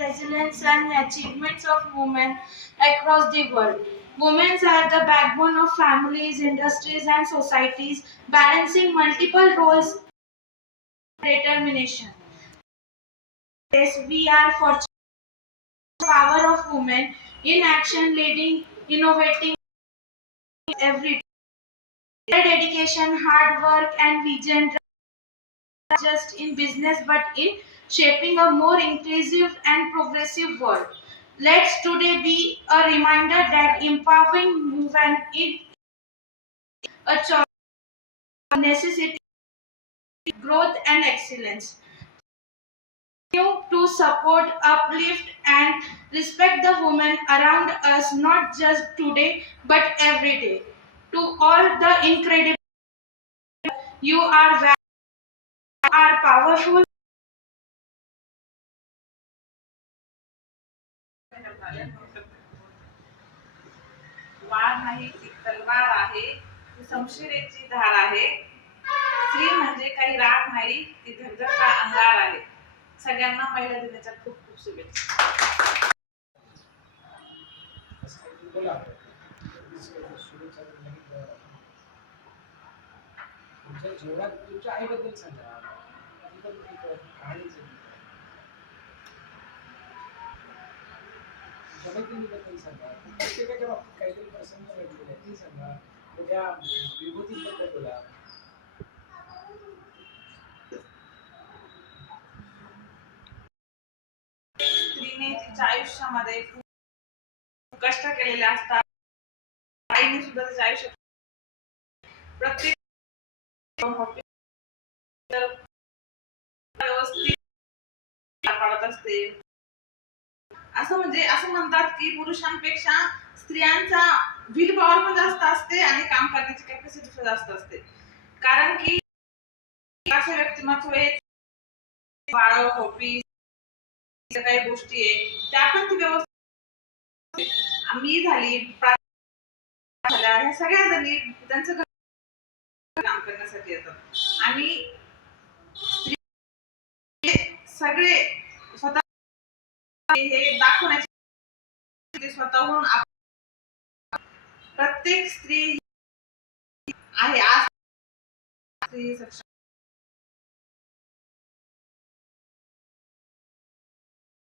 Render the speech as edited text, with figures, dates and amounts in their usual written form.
resilience, and achievements of women across the world. Women are the backbone of families, industries, and societies, balancing multiple roles with determination. Yes, we are fortunate the power of women in action, leading, innovating every day. Their dedication, hard work, and vision not just in business but in shaping a more inclusive and progressive world. Let's today be a reminder that empowering women is a choice, a necessity, growth, and excellence. Continue to support, uplift, and respect the women around us, not just today but every day. To all the incredible, you are powerful. वार नाही ती तलवार आहे, ती शमशिरेची धार आहे. स्त्री म्हणजे काही राग नाही, ती धगधगता अंगार आहे. सगळ्यांना महिला दिनाच्या खूप खूप शुभेच्छा. बोला शुभेच्छा तुमच्या जीवनात तुमच्या आईबद्दल सांगा. ती पण एक कहाणीच आहे. तुमच्या मैत्रिणीबद्दल सांगा. प्रत्येकाच्या बाबतीत काहीतरी प्रसंग घडलेला आहे ते सांगा. उद्या विभूतीबद्दल बोला. स्त्रीने तिच्या आयुष्यामध्ये खूप कष्ट केलेले असतात. आईने सुद्धा तिच्या आयुष्यात प्रत्येक व्यवस्थित पाळत असते. असं म्हणजे असं म्हणतात की पुरुषांपेक्षा स्त्रियांचा विल पॉवर पण जास्त असते आणि काम करण्याची कॅपॅसिटी सुद्धा जास्त असते. कारण की असं व्यक्तिमत्व आहे, बाळ हॉबी काही गोष्टी आहे त्या पण ती व्यवस्थित मी झाली झाल्या ह्या सगळ्या जणी त्यांचं काम करण्यासाठी येतात आणि सगळे स्वतः हे दाखवण्याचे स्वतःहून प्रत्येक स्त्री आहे आज स्त्री सक्षम